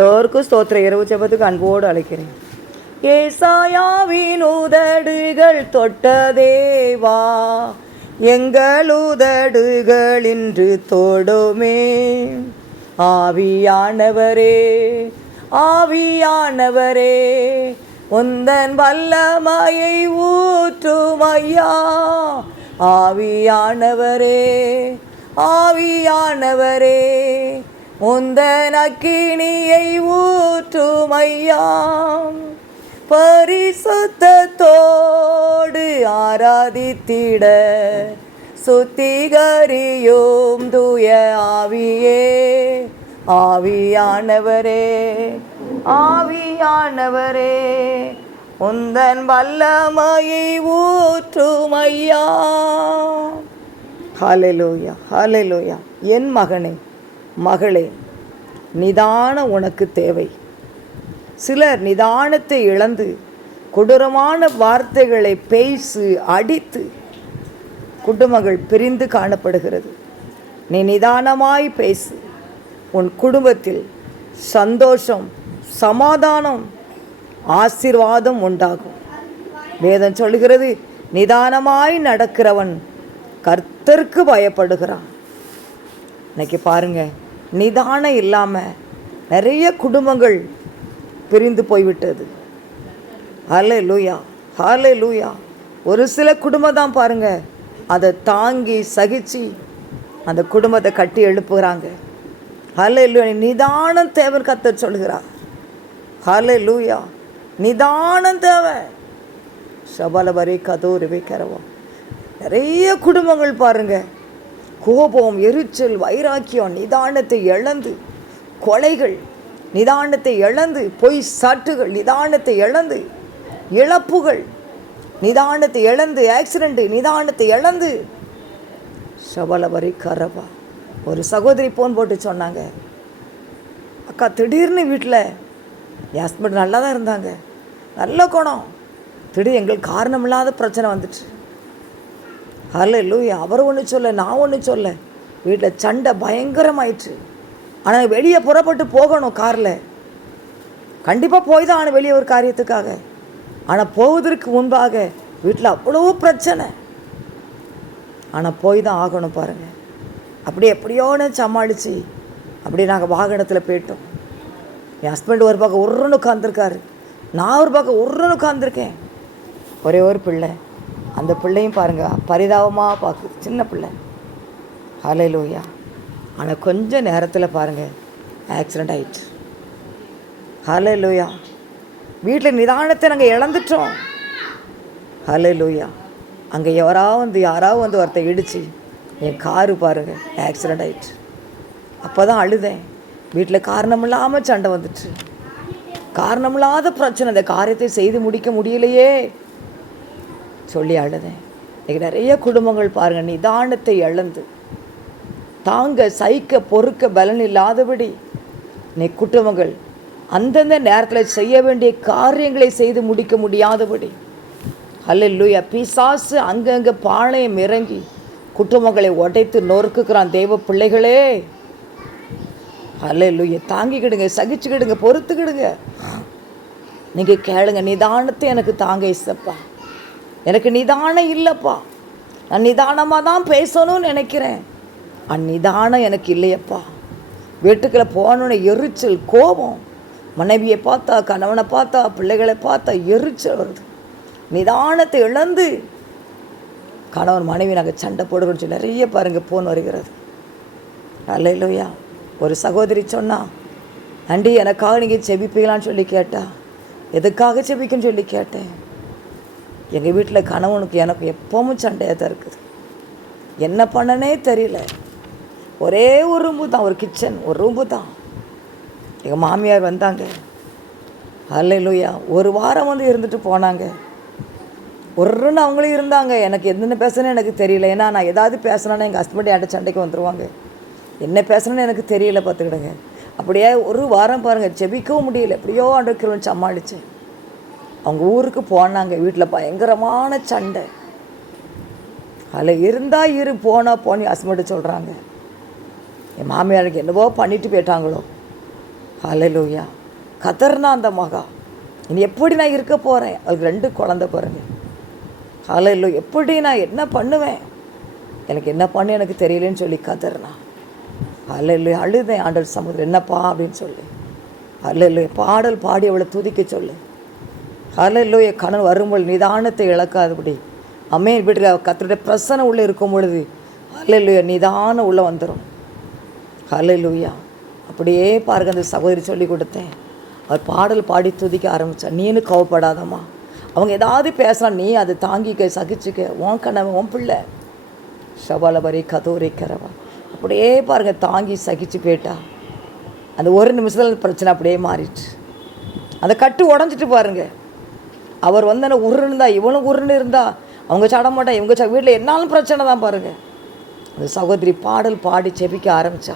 எல்லோருக்கும் ஸ்தோத்திர இரவு ஜெபத்துக்கு அன்போடு அழைக்கிறேன் ஏசாயாவின் உதடுகள் தொட்டதேவா எங்கள் உதடுகள் இன்று தொடுமே ஆவியானவரே ஆவியானவரே உந்தன் வல்லமையை ஊற்றும் ஐயா ஆவியானவரே ஆவியானவரே உந்தன் அக்கினியை ஊற்றுமையாம். பரிசுத்தோடு ஆராதித்திட சுத்திகரியும் தூய ஆவியே. ஆவியானவரே ஆவியானவரே உந்தன் வல்லமையை ஊற்றுமையா ஐயா ஹalleluya. என் மகனே மகளே நிதான உனக்கு தேவை. சிலர் நிதானத்தை இழந்து கொடூரமான வார்த்தைகளை பேசு அடித்து குடும்பங்கள் பிரிந்து காணப்படுகிறது. நீ நிதானமாய் பேசு. உன் குடும்பத்தில் சந்தோஷம் சமாதானம் ஆசீர்வாதம் உண்டாகும். வேதம் சொல்கிறது நிதானமாய் நடக்கிறவன் கர்த்தருக்கு பயப்படுகிறான். இன்னைக்கு பாருங்கள் நிதானம் இல்லாமல் நிறைய குடும்பங்கள் பிரிந்து போய்விட்டது. ஹலே லூயா ஹலே லூயா ஒரு சில குடும்பம் தான் பாருங்கள் அதை தாங்கி சகிச்சு அந்த குடும்பத்தை கட்டி எழுப்புகிறாங்க. ஹலே லூயா நிதானம் தேவை கத்த சொல்கிறார் ஹலே லூயா நிதானம் தேவை சபலபரி கதூர் வைக்கிறவோம் நிறைய குடும்பங்கள் பாருங்கள் கோபம் எரிச்சல் வைராக்கியம் நிதானத்தை இழந்து கொலைகள் நிதானத்தை இழந்து பொய் சாட்டுகள் நிதானத்தை இழந்து இழப்புகள் நிதானத்தை இழந்து ஆக்சிடெண்ட்டு நிதானத்தை இழந்து சபலபரி கரபா ஒரு சகோதரி ஃபோன் போட்டு சொன்னாங்க. அக்கா திடீர்னு வீட்டில் என் ஹஸ்பண்ட் நல்லா தான் இருந்தாங்க. நல்ல குணம். திடீர் எங்களுக்கு காரணமில்லாத பிரச்சனை வந்துட்டு அதில் லூயா அவர் ஒன்று சொல்ல நான் ஒன்று சொல்ல. வீட்டில் சண்டை பயங்கரமாயிற்று. ஆனால் வெளியே புறப்பட்டு போகணும் காரில். கண்டிப்பாக போய் தான் ஆனால் வெளியே ஒரு காரியத்துக்காக. ஆனால் போவதற்கு முன்பாக வீட்டில் அவ்வளோ பிரச்சனை. ஆனால் போய் தான் ஆகணும் பாருங்கள் அப்படி எப்படியோன்னு சமாளித்து அப்படியே நாங்கள் வாகனத்தில் போயிட்டோம். என் ஹஸ்பண்ட் ஒரு பக்கம் ஒருன்னு உட்காந்துருக்காரு நான் ஒரு பக்கம் ஒருன்னு உட்காந்துருக்கேன் ஒரே ஒரு பிள்ளை. அந்த பிள்ளையும் பாருங்கள் பரிதாபமாக பார்க்குது சின்ன பிள்ளை. ஹலையிலூயா ஆனால் கொஞ்சம் நேரத்தில் பாருங்கள் ஆக்சிடெண்ட் ஆயிடுச்சு. ஹலையிலூயா வீட்டில் நிதானத்தை நாங்கள் இழந்துட்டோம். ஹலையிலூயா அங்கே யாராவது வந்து யாராவது வந்து ஒருத்தர் இடிச்சு என் காரு பாருங்கள் ஆக்சிடெண்ட் ஆயிடுச்சு. அப்போ தான் அழுதேன். வீட்டில் காரணமில்லாமல் சண்டை வந்துட்டு காரணமில்லாத பிரச்சனை அந்த காரியத்தை செய்து முடிக்க முடியலையே. சொல்லி அழுதேன். இன்றைக்கி நிறைய குடும்பங்கள் பாருங்கள் நிதானத்தை இழந்து. தாங்க சைக்க பொறுக்க பலன் இல்லாதபடி. இன்னைக்கு குடும்பங்கள் அந்தந்த நேரத்தில் செய்ய வேண்டிய காரியங்களை செய்து முடிக்க முடியாதபடி. அல்ல பிசாசு அங்கங்கே பாளையம் இறங்கி குடும்பங்களை உடைத்து நொறுக்குக்கிறான் தெய்வ பிள்ளைகளே. அல்ல தாங்கிக்கிடுங்க சகிச்சுக்கிடுங்க பொறுத்துக்கிடுங்க. நீங்கள் கேளுங்க நிதானத்தை எனக்கு தாங்க இசப்பா எனக்கு நிதானம் இல்லைப்பா. நான் நிதானமாக தான் பேசணும்னு நினைக்கிறேன். அந்நிதானம் எனக்கு இல்லையப்பா. வீட்டுக்குள்ளே போகணுன்னு எரிச்சல் கோபம். மனைவியை பார்த்தா கணவனை பார்த்தா பிள்ளைகளை பார்த்தா எரிச்சல் வருது. நிதானத்தை இழந்து கணவன் மனைவி நாங்கள் சண்டை போடுகிறோம்னு சொல்லி நிறைய பாருங்கள் போன் வருகிறது. இல்லையா ஒரு சகோதரி சொன்னா ஆண்டி எனக்காக நீங்கள் செபிப்பீங்களான்னு சொல்லி கேட்டா எதுக்காக செபிக்குன்னு சொல்லி கேட்டேன்? எங்கள் வீட்டில் கணவனுக்கு எனக்கு எப்பவும் சண்டையாக தான் இருக்குது. என்ன பண்ணனே தெரியல. ஒரே ஒரு ரூம்பு தான் ஒரு கிச்சன் ஒரு ரூம்பு தான். எங்கள் மாமியார் வந்தாங்க. அல்லையா ஒரு வாரம் வந்து இருந்துட்டு போனாங்க. ஒருன்னு அவங்களும் இருந்தாங்க. எனக்கு என்னென்ன பேசணும்னு எனக்கு தெரியல. ஏன்னா நான் ஏதாவது பேசினேன்னா எங்கள் ஹஸ்பண்ட் என்கிட்ட சண்டைக்கு வந்துடுவாங்க என்ன பேசணும்னு எனக்கு தெரியல பார்த்துக்கிடுங்க. அப்படியே ஒரு வாரம் பாருங்கள் ஜெபிக்கவும் முடியல. எப்படியோ ஆண்டு சமாளித்தேன் அவங்க ஊருக்கு போனாங்க வீட்டில் பயங்கரமான சண்டை. அதில் இருந்தால் இரு போனா போனி ஹஸ்பண்ட் சொல்கிறாங்க என் மாமியாருக்கு என்னவோ பண்ணிட்டு போயிட்டாங்களோ. ஹalleluya. கதர்னா அந்த மகா. இனி எப்படி நான் இருக்க போகிறேன் அவளுக்கு ரெண்டு குழந்தை பாருங்க. ஹalleluya. எப்படி நான் என்ன பண்ணுவேன்? எனக்கு என்ன பண்ணு எனக்கு தெரியலன்னு சொல்லி கதர்னா. அலையிலோ அழுதேன் ஆண்டல் சமுதிரம் என்னப்பா அப்படின்னு சொல்லி. அலையிலோ பாடல் பாடி அவளை துதிக்க சொல்லு. ஹalleluya கணவன் வரும்பொழுது நிதானத்தை இழக்காதபடி அம்மையின் வீட்டில் கத்தருடைய பிரசனை உள்ளே இருக்கும் பொழுது ஹalleluya நிதானம் உள்ளே வந்துடும் ஹalleluya. அப்படியே பாருங்க அந்த சகோதரி சொல்லி கொடுத்தேன். அவர் பாடல் பாடி துதிக்க ஆரம்பித்தா நீனு கோவப்படாதம்மா. அவங்க ஏதாவது பேசலாம் நீ அதை தாங்கிக்க சகிச்சுக்க. உன் கணவன் உன் பிள்ளை. சபாலபரி கதோரி கரவா. அப்படியே பாருங்க தாங்கி சகிச்சு போயிட்டா. அந்த ஒரு நிமிஷத்தில் பிரச்சனை அப்படியே மாறிடுச்சு. அந்த கட்டு உடஞ்சிட்டு பாருங்க. அவர் வந்து என்ன உருண்டா இவனும் உருன்னு இருந்தா அவங்க சாட மாட்டா இவங்க ச வீட்டில் என்னாலும் பிரச்சனை தான் பாருங்கள் அந்த சகோதரி பாடல் பாடி செபிக்க ஆரம்பித்தா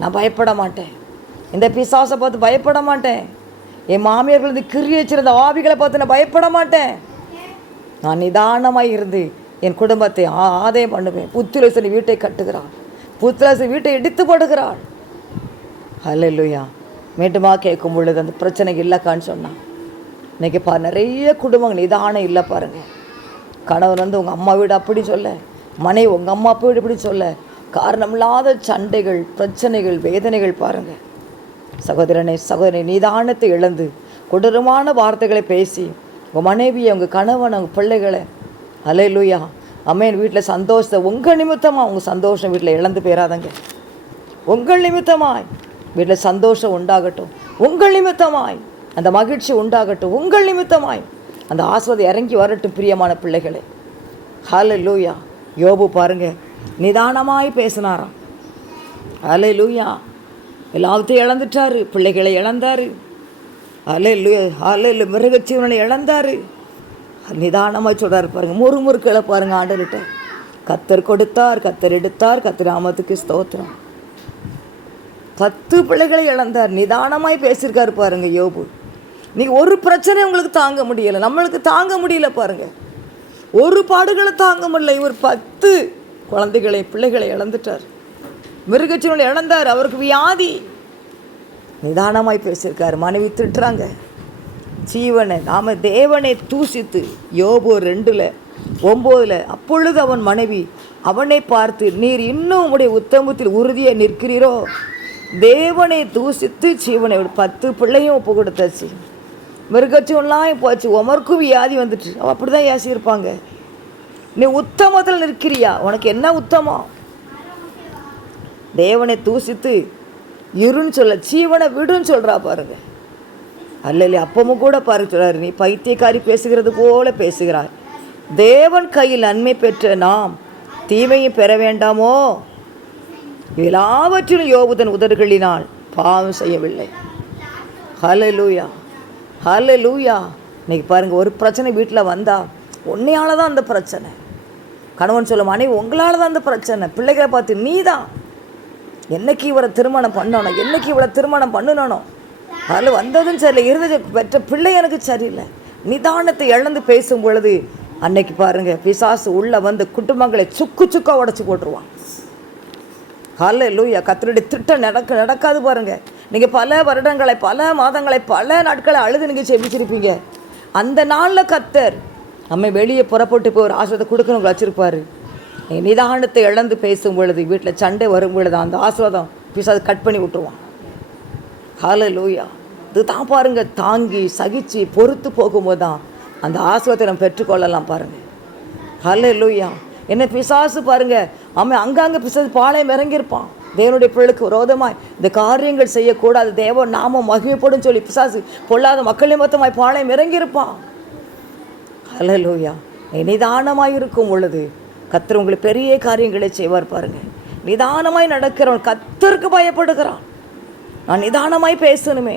நான் பயப்பட மாட்டேன். இந்த பிசாசை பார்த்து பயப்பட மாட்டேன். என் மாமியார்கள் வந்து கிரி வச்சிருந்த ஆவிகளை பார்த்து நான் பயப்பட மாட்டேன். நான் நிதானமாக இருந்து என் குடும்பத்தை ஆ- ஆதாயம் பண்ணுவேன். புத்துலசன் வீட்டை கட்டுகிறாள். புத்துலசன் வீட்டை இடித்து போடுகிறாள். ஹalleluya. மீண்டுமா கேட்கும் பொழுது அந்த பிரச்சனை இல்லைக்கான்னு சொன்னான். இன்றைக்கி பா நிறைய குடும்பங்கள் நிதானம் இல்லை பாருங்கள் கணவன் வந்து உங்கள் அம்மா வீடு அப்படி சொல்ல மனைவி உங்கள் அம்மா அப்பா வீடு இப்படி சொல்ல காரணமில்லாத சண்டைகள் பிரச்சனைகள் வேதனைகள் பாருங்கள் சகோதரனை சகோதரி நிதானத்தை இழந்து கொடூரமான வார்த்தைகளை பேசி உங்கள் மனைவியை உங்கள் கணவன் உங்கள் பிள்ளைகளை அலையிலுயா அம்மையின் வீட்டில் சந்தோஷத்தை உங்கள் நிமித்தமாக உங்கள் சந்தோஷம் வீட்டில் இழந்து போயிடாதங்க உங்கள் நிமித்தமாய் வீட்டில் சந்தோஷம் உண்டாகட்டும். உங்கள் நிமித்தமாய் அந்த மகிழ்ச்சி உண்டாகட்டும் உங்கள் நிமித்தமாய். அந்த ஆஸ்வதை இறங்கி வரட்டும் பிரியமான பிள்ளைகளே. ஹலோ லூயா யோபு பாருங்க நிதானமாய் பேசினாராம். ஹலே லூயா எல்லாத்தையும் இழந்துட்டாரு பிள்ளைகளை இழந்தார். ஹலே லூயா ஹலே மிருகச்சீவனை இழந்தார். நிதானமாக சொல்கிறார் பாருங்க முறுமுறுக்களை பாருங்க ஆண்டர்கிட்ட கத்தர் கொடுத்தார் கத்தர் எடுத்தார் கத்தர் ஆமத்துக்கு ஸ்தோத்திரம். பத்து பிள்ளைகளை இழந்தார் நிதானமாய் பேசியிருக்காரு பாருங்க யோபு. நீங்க ஒரு பிரச்சனை உங்களுக்கு தாங்க முடியல. நம்மளுக்கு தாங்க முடியல பாருங்க. ஒரு பாடுகளை தாங்க முடியல. இவர் பத்து குழந்தைகளை பிள்ளைகளை இழந்துட்டார். மிருகச்சினோட இழந்தார். அவருக்கு வியாதி. நிதானமாய் பேசியிருக்காரு. மனைவி திட்டுறாங்க. ஜீவனை நாம தேவனை தூசித்து யோபோ ரெண்டில் ஒம்போதில் அப்பொழுது அவன் மனைவி அவனை பார்த்து நீர் இன்னும் உடைய உத்தமத்தில் உறுதியை நிற்கிறீரோ? தேவனை தூசித்து ஜீவனை பத்து பிள்ளையும் ஒப்பு கொடுத்தாச்சு மிருகச்சூன்லாம் போச்சு? உமருக்கும் வியாதி வந்துட்டு. அவள் அப்படி தான் ஏசியிருப்பாங்க நீ உத்தமத்தில் நிற்கிறியா? உனக்கு என்ன உத்தமம்? தேவனை தூசித்து இருன்னு சொல்ல ஜீவனை விடுன்னு சொல்கிறா பாருங்க. அல்ல இல்லை அப்பமும் கூட பாருங்க சொல்றாரு நீ பைத்தியக்காரி பேசுகிறது போல பேசுகிறாய். தேவன் கையில் நன்மை பெற்ற நாம் தீமையும் பெற வேண்டாமோ? எல்லாவற்றிலும் யோகுதன் உதடுகளினால் பாவம் செய்யவில்லை. ஹால லூயா இன்றைக்கி பாருங்கள் ஒரு பிரச்சனை வீட்டில் வந்தால் உன்னையால் தான் அந்த பிரச்சனை. கணவன் சொல்ல மனைவி உங்களால் தான் அந்த பிரச்சனை. பிள்ளைகளை பார்த்து நீ தான் என்னைக்கு இவரை திருமணம் பண்ணணும்? என்னைக்கு இவளை திருமணம் பண்ணணும் அதில் வந்ததும் சரியில்லை இருந்தது பெற்ற பிள்ளை எனக்கு சரியில்லை. நிதானத்தை இழந்து பேசும் பொழுது அன்னைக்கு பாருங்கள் பிசாசு உள்ளே வந்து குடும்பங்களை சுக்கு சுக்கா உடச்சி போட்டுருவான். காலையில் லூயா கத்தருடைய திட்டம் நடக்க நடக்காது பாருங்கள் நீங்கள் பல வருடங்களை பல மாதங்களை பல நாட்களை அழுது நீங்கள் செபிச்சிருப்பீங்க அந்த நாளில் கத்தர் நம்ம வெளியே புறப்பட்டு போய் ஒரு ஆசிரத்தை கொடுக்கணும் வச்சிருப்பாரு. நிதானத்தை இழந்து பேசும் பொழுது வீட்டில் சண்டை வரும் பொழுது அந்த ஆசீர்வாதம் பிசாசு கட் பண்ணி விட்டுருவான். ஹால லூயா இது தான் பாருங்க தாங்கி சகிச்சு பொறுத்து போகும்போது தான் அந்த ஆசீர்வாதத்தை நம்ம பெற்றுக்கொள்ளலாம் பாருங்கள் ஹலோ லூயா என்ன பிசாசு பாருங்க அவன் அங்கங்கே பிசாசு பாளையம் இறங்கியிருப்பான். தேவனுடைய பிள்ளைக்கு விரோதமாய் இந்த காரியங்கள் செய்யக்கூடாது. தேவ நாமம் மகிமைப்படும் சொல்லி பிசாசு பொல்லாத மக்கள் நிமித்தமாய் பாளையம் இறங்கியிருப்பான். அலலூயா லூயா நிதானமாய் இருக்கும் பொழுது கத்தர் உங்களுக்கு பெரிய காரியங்களை செய்வார் பாருங்க. நிதானமாய் நடக்கிறவன் கத்தருக்கு பயப்படுகிறான். நான் நிதானமாய் பேசணுமே.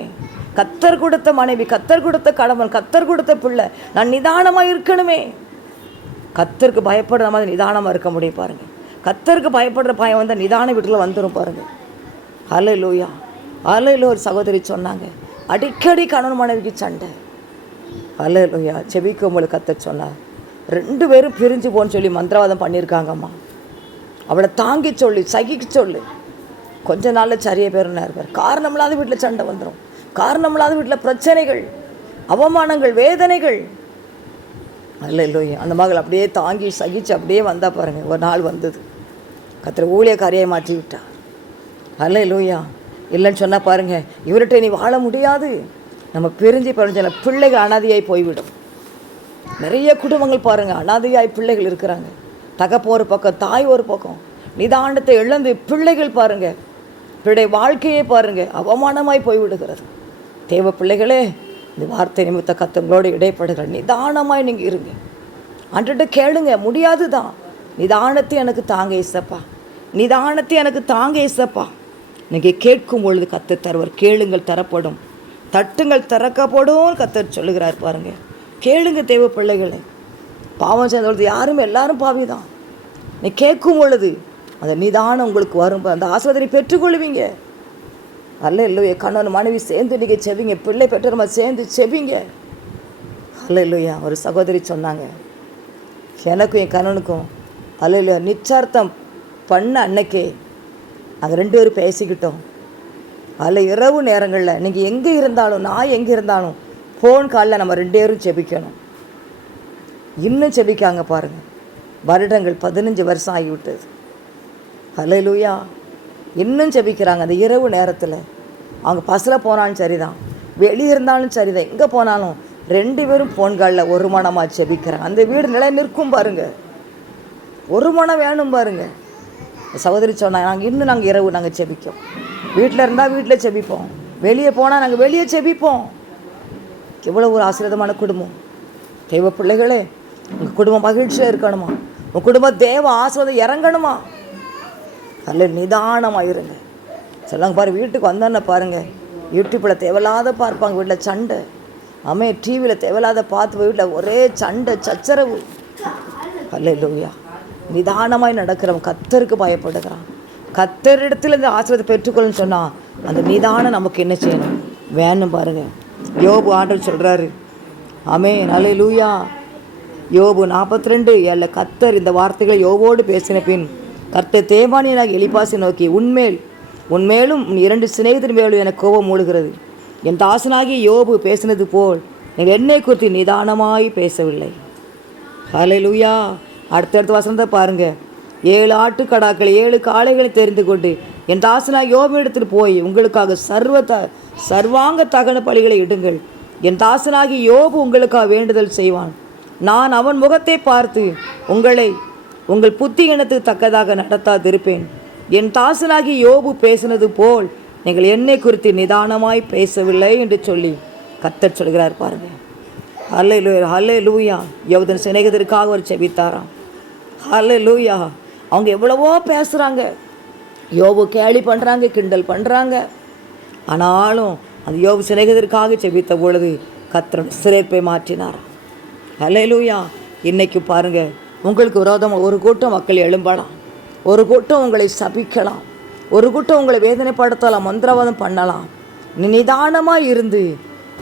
கத்தர் கொடுத்த மனைவி கத்தர் கொடுத்த கணவன் கத்தர் கொடுத்த பிள்ளை நான் நிதானமாக இருக்கணுமே. கத்தருக்கு பயப்படுற மாதிரி நிதானமாக இருக்க முடியும் பாருங்கள் கத்தருக்கு பயப்படுற பயம் வந்தால் நிதான வீட்டில் வந்துடும் பாருங்கள் அலை லூயா அலையில் ஒரு சகோதரி சொன்னாங்க. அடிக்கடி கணவன் மனைவிக்கு சண்டை. அலை லூயா செவிக்கு உங்களுக்கு கத்தர் சொன்னார் ரெண்டு பேரும் பிரிஞ்சு போன்னு சொல்லி மந்திரவாதம் பண்ணியிருக்காங்கம்மா அவளை தாங்கி சொல்லு சகிக்க சொல்லு. கொஞ்ச நாளில் சரிய பேருன்னா இருப்பார் காரணம் இல்லாத வீட்டில் சண்டை வந்துடும் காரணம் இல்லாத வீட்டில் பிரச்சனைகள் அவமானங்கள் வேதனைகள். அல்ல இல்லையே அந்த மகள் அப்படியே தாங்கி சகிச்சு அப்படியே வந்தால் பாருங்கள் ஒரு நாள் வந்தது. கத்திர ஊழியக்காரியை மாற்றி விட்டா அல்ல லூயா இல்லைன்னு சொன்னால் பாருங்க இவர்கிட்ட நீ வாழ முடியாது. நம்ம பிரிஞ்சு பிரிஞ்ச பிள்ளைகள் அனாதையாய் போய்விடும். நிறைய குடும்பங்கள் பாருங்க அனாதையாய் பிள்ளைகள் இருக்கிறாங்க. தகப்போ ஒரு பக்கம் தாய் ஒரு பக்கம். நிதானத்தை இழந்து பிள்ளைகள் பாருங்கள் பிள்ளை வாழ்க்கையே பாருங்கள் அவமானமாய் போய்விடுகிறது. தேவ பிள்ளைகளே இந்த வார்த்தை நிமித்த கத்தங்களோடு இடைப்படுகிற நிதானமாய் நீங்கள் இருங்க. அன்றுட்டு கேளுங்க முடியாது தான் நிதானத்தை எனக்கு தாங்க இசப்பா நிதானத்தை எனக்கு தாங்க இசப்பா நீங்கள் கேட்கும் பொழுது கத்து தருவர். கேளுங்கள் தரப்படும். தட்டுங்கள் திறக்கப்படும் கத்தர் சொல்லுகிறார் பாருங்க. கேளுங்க தேவ பிள்ளைகளை. பாவம் செய்தவர்கள் யாரும் எல்லாரும் பாவி தான் நீ கேட்கும் பொழுது அந்த நிதானம் உங்களுக்கு வரும். அந்த ஆசிரியரை பெற்றுக்கொள்வீங்க. அல்ல இல்லையே கண்ணன் மனைவி சேர்ந்து நீங்கள் செவிங்க. பிள்ளை பெற்றோர்மா சேர்ந்து செவிங்க. அல்ல இல்லையா ஒரு சகோதரி சொன்னாங்க. எனக்கும் என் கணவனுக்கும் அல்ல இல்லையா நிச்சயார்த்தம் பண்ண அன்னைக்கே. நாங்கள் ரெண்டு பேரும் பேசிக்கிட்டோம். அதில் இரவு நேரங்களில் நீங்கள் எங்கே இருந்தாலும் நான் எங்கே இருந்தாலும் ஃபோன் காலில் நம்ம ரெண்டு பேரும் செபிக்கணும். இன்னும் செபிக்காங்க பாருங்கள் வருடங்கள் பதினஞ்சு வருஷம் ஆகிவிட்டது. அலையிலூயா இன்னும் செபிக்கிறாங்க அந்த இரவு நேரத்தில். அவங்க பஸ்ஸில் போனாலும் சரிதான். வெளியே இருந்தாலும் சரிதான். எங்கே போனாலும் ரெண்டு பேரும் ஃபோன் காலில் ஒரு மனமாக செபிக்கிறாங்க. அந்த வீடு நிலை நிற்கும் பாருங்கள் ஒரு மனம் வேணும் பாருங்க. சகோதரி சொன்னாங்க நாங்கள் இன்னும் நாங்கள் இரவு நாங்கள் செபிக்கோம் வீட்டில் இருந்தால் வீட்டில் செபிப்போம் வெளியே போனால் நாங்கள் வெளியே செபிப்போம் எவ்வளோ ஒரு ஆசீர்வாதமான குடும்பம். தெய்வ பிள்ளைகளே உங்கள் குடும்பம் மகிழ்ச்சியாக இருக்கணுமா? உங்கள் குடும்பம் தேவ ஆசீர்வாதம் இறங்கணுமா? நல்ல நிதானமாக இருங்க. சொல்லுங்க பாரு வீட்டுக்கு வந்தோன்னே பாருங்கள் யூடியூப்பில் தேவையில்லாத பார்ப்பாங்க வீட்டில் சண்டை. அம்மே டிவியில் தேவையில்லாத பார்த்து வீட்டில் ஒரே சண்டை சச்சரவு. அல்ல லூயா நிதானமாய் நடக்கிறவன் கத்தருக்கு பயப்படுகிறான். கத்தரிடத்தில் இந்த ஆசீர்வாதத்தை பெற்றுக்கொள்ளுன்னு சொன்னால் அந்த நிதானம் நமக்கு என்ன செய்யணும்? வேணும் பாருங்கள் யோபு ஆண்டவர் சொல்கிறாரு ஆமே நல்ல லூயா யோபு நாற்பத்தி ரெண்டு அல்ல கத்தர் இந்த வார்த்தைகளை யோபோடு பேசின பின் கர்த்தர் தேவானியனாக எலிபாசி நோக்கி உன்மேல் உன்மேலும் இரண்டு சிநேகிதன் மேலும் எனக்கு கோபம் மூடுகிறது. என் தாசனாகிய யோபு பேசினது போல் நீங்கள் என்னை குறித்து நிதானமாய் பேசவில்லை. ஹalleluya. அடுத்தடுத்த வசனத்தை பாருங்க. ஏழு ஆட்டுக்கடாக்கள் ஏழு காளைகளை தெரிந்து கொண்டு என் தாசனாக யோபிடத்தில் போய் உங்களுக்காக சர்வ த சர்வாங்க தகன பலிகளை இடுங்கள். என் தாசனாகி யோபு உங்களுக்காக வேண்டுதல் செய்வான். நான் அவன் முகத்தை பார்த்து உங்களை உங்கள் புத்தி இனத்துக்கு தக்கதாக நடத்தாதிருப்பேன். என் தாசனாகி யோபு பேசினது போல் நீங்கள் என்னை குறித்து நிதானமாய் பேசவில்லை என்று சொல்லி கத்தர் சொல்கிறார் பாருங்கள் ஹல்லே லூ ஹல்லே லூயா யோதன் சிநேகத்திற்காக ஒரு செபித்தாராம். ஹல்லே லூயா அவங்க எவ்வளவோ பேசுகிறாங்க யோபு கேலி பண்ணுறாங்க கிண்டல் பண்ணுறாங்க ஆனாலும் அந்த யோபு சிநேகிதருக்காக செபித்த பொழுது கத்திரன் சிறைப்பை மாற்றினார். ஹல்லே லூயா இன்னைக்கு பாருங்கள் உங்களுக்கு விரோதம் ஒரு கூட்டம் மக்கள் எழும்பலாம். ஒரு கூட்டம் உங்களை சபிக்கலாம். ஒரு கூட்டம் உங்களை வேதனைப்படுத்தலாம் மந்திரவாதம் பண்ணலாம். நிதானமாக இருந்து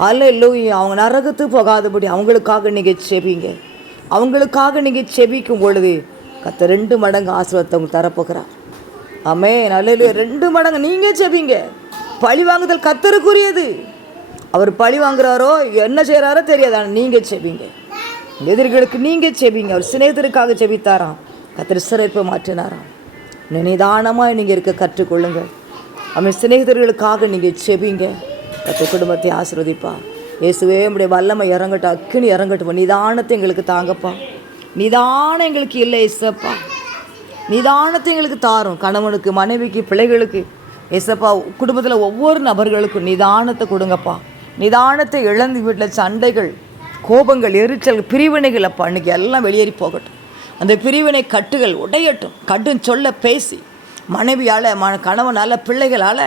அல்ல லூயா அவங்க நரகத்து போகாதபடி அவங்களுக்காக நீங்கள் செபிங்க அவங்களுக்காக நீங்கள் செபிக்கும் பொழுது கத்த ரெண்டு மடங்கு ஆசீர்வாதத்தை உங்களுக்கு தரப்போகிறார். ஆமே நல்ல ரெண்டு மடங்கு நீங்கள் செபிங்க. பழி வாங்குதல் கத்தருக்குரியது அவர் பழி வாங்குறாரோ என்ன செய்கிறாரோ தெரியாது. ஆனால் நீங்கள் செபிங்க. எதிரிகளுக்கு நீங்கள் செபிங்க. அவர் சிநேகத்திற்காக செபித்தாராம். கத்திர சிறப்பை மாற்றினாராம். நீ நிதானமாக நீங்கள் இருக்க கற்றுக்கொள்ளுங்கள். அவன் சிநேகிதர்களுக்காக நீங்கள் செபிங்க. கத்த குடும்பத்தை ஆசிர்வதிப்பா இயேசுவே உடைய வல்லமை இறங்கட்டும் அக்கினி இறங்கட்டும். நிதானத்தை எங்களுக்கு தாங்கப்பா. நிதானம் எங்களுக்கு இல்லை இசப்பா நிதானத்தை எங்களுக்கு தாரும். கணவனுக்கு மனைவிக்கு பிள்ளைகளுக்கு. இசப்பா குடும்பத்தில் ஒவ்வொரு நபர்களுக்கும் நிதானத்தை கொடுங்கப்பா. நிதானத்தை இழந்து வீட்டில் சண்டைகள் கோபங்கள் எரிச்சல் பிரிவினைகள் அப்பா இன்னைக்கு எல்லாம் வெளியேறி போகட்டும். அந்த பிரிவினை கட்டுகள் உடையட்டும். கட்டும் சொல்ல பேசி மனைவியால் ம கணவனால் பிள்ளைகளால்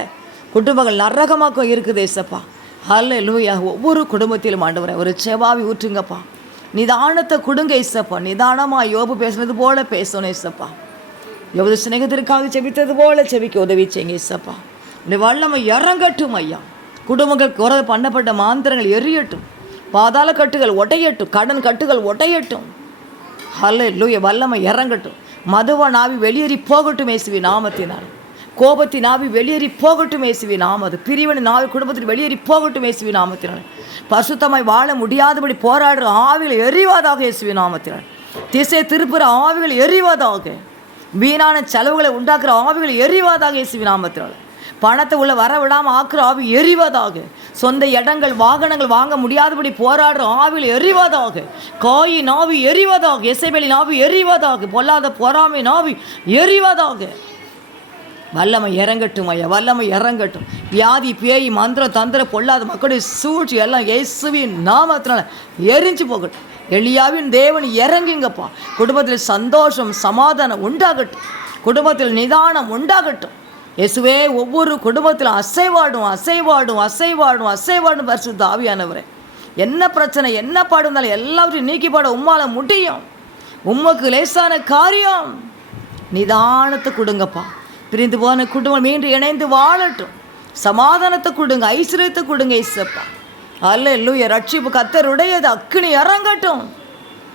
குடும்பங்கள் நரகமாக்கம் இருக்குது ஏசப்பா. அல்ல லூயா ஒவ்வொரு குடும்பத்திலும் ஆண்டவரை ஒரு செவாவி ஊற்றுங்கப்பா. நிதானத்தை கொடுங்க இசப்பா நிதானமாக யோபு பேசுனது போல பேசணும் இசப்பா எவ்வளவு சிநேகத்திற்காக செபித்தது போல செபிக்க உதவி செய்யுங்க இசப்பா இந்த வல்லமை இறங்கட்டும் ஐயா. குடும்பங்கள் குறை பண்ணப்பட்ட மாந்திரங்கள் எரியட்டும். பாதாள கட்டுகள் உடையட்டும். கடன் கட்டுகள் உடையட்டும். ஹல்ல லூய வல்லமை இறங்கட்டும். மதுவ நாவி வெளியேறி போகட்டும் இயேசுவி நாமத்தினால். கோபத்தின் ஆவி வெளியேறி போகட்டும் இயேசுவி நாமது. பிரிவின் நாவி குடும்பத்தில் வெளியேறி போகட்டும் இயேசுவி நாமத்தினால். பசுத்தமாய் வாழ முடியாதபடி போராடுற ஆவிகள் எரிவாதாக இயேசுவி நாமத்தினால். திசை திருப்புற ஆவிகள் எரிவதாக வீணான செலவுகளை உண்டாக்குற ஆவிகள் எரிவதாக இயேசுவி நாமத்தினால். பணத்தை உள்ள வர விடாமல் ஆக்குற ஆவி எரிவதாக சொந்த இடங்கள் வாகனங்கள் வாங்க முடியாதபடி போராடுற ஆவில் எரிவதாக காயின் ஆவி எரிவதாக எசைபெலின் ஆவி எரிவதாக பொல்லாத பொறாமை ஆவி எரிவதாக வல்லமை இறங்கட்டும் ஐயா வல்லமை இறங்கட்டும். வியாதி பேய் மந்திரம் தந்திரம் பொல்லாத மக்களுடைய சூழ்ச்சி எல்லாம் இயேசுவின் நாமத்தினால எரிஞ்சு போகட்டும். எளியாவின் தேவன் இறங்குங்கப்பா. குடும்பத்தில் சந்தோஷம் சமாதானம் உண்டாகட்டும். குடும்பத்தில் நிதானம் உண்டாகட்டும். இயேசுவே ஒவ்வொரு குடும்பத்திலும் அசைவாடும் அசைவாடும் அசைவாடும் அசைவாடும் பரிசுத்த ஆவியானவரே. என்ன பிரச்சனை என்ன பாடுனாலும் எல்லாவற்றையும் நீக்கி பாட உம்மால் முடியும். உமக்கு லேசான காரியம். நிதானத்தை கொடுங்கப்பா. பிரிந்து போன குடும்பம் மீண்டும் இணைந்து வாழட்டும். சமாதானத்தை கொடுங்க ஐஸ்வர்யத்தை கொடுங்க இசப்பா அல்ல இல்லையா ரட்சிப்பு கத்தருடையது அக்கினி இறங்கட்டும்.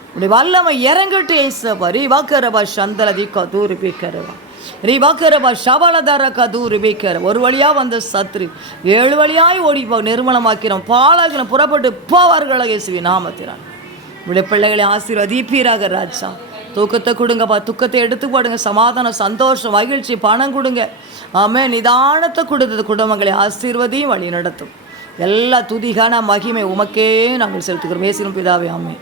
இப்படி வல்லமை இறங்கட்டும் ஏசப்பா ரீவாக்கரபா சந்தலதி கதூரி பிக்கரவா ரீவாக்கரபா சபலதர கதூரி பீக்கர ஒரு வழியாக வந்த சத்ரு ஏழு வழியாய் ஓடி போ நிர்மலமாக்கிறோம் பாலகனம் புறப்பட்டு போவார்களாக இயேசுவி நாமத்தினான் இப்படி பிள்ளைகளை ஆசீர்வதிப்பீராக ராஜா. தூக்கத்தை கொடுங்கப்பா துக்கத்தை எடுத்து போடுங்க சமாதானம் சந்தோஷம் மகிழ்ச்சி பணம் கொடுங்க. ஆமே நிதானத்தை கொடுத்தது குடும்பங்களை ஆசீர்வதியும் வழி நடத்தும் எல்லா துதிகான மகிமை உமக்கே நாங்கள் செலுத்துகிறோம். மேசிலும் பிதாவே ஆமே